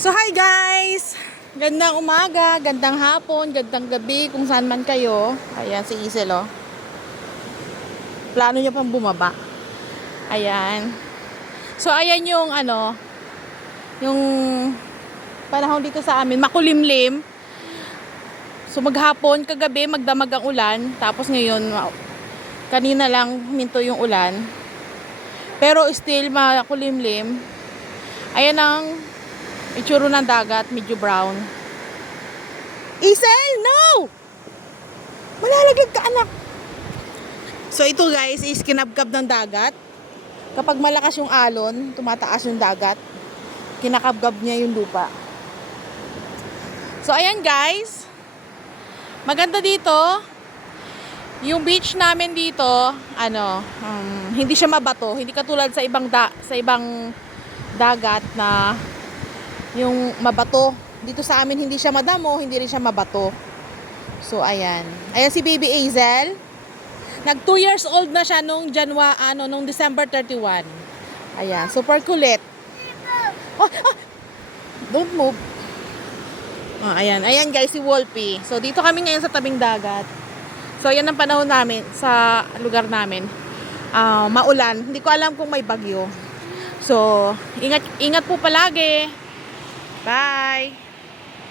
So hi guys! Gandang umaga, gandang hapon, gandang gabi kung saan man kayo. Ayan si Isel oh. Plano niya pang bumaba. Ayan. So ayan yung yung panahon dito sa amin, makulimlim. So maghapon, kagabi magdamag ang ulan, tapos ngayon kanina lang huminto yung ulan. Pero still makulimlim. Ayan ang itsura ng dagat, medyo brown. Isel, no! Malalaglag ka, anak! So ito guys, is kinabkab ng dagat. Kapag malakas yung alon, tumataas yung dagat. Kinakabkab niya yung lupa. So ayan guys. Maganda dito. Yung beach namin dito, hindi siya mabato. Hindi katulad sa ibang dagat na yung mabato. Dito sa amin hindi siya madamo, hindi rin siya mabato. So ayan. Ayan si Baby Hazel. Nag 2 years old na siya nung December 31. Ayan, super kulit. Don't move. Ayan, ayan guys si Wolfie. So dito kami ngayon sa tabing dagat. So ayan ang panahon namin sa lugar namin. Maulan. Hindi ko alam kung may bagyo. So ingat po palagi. Bye!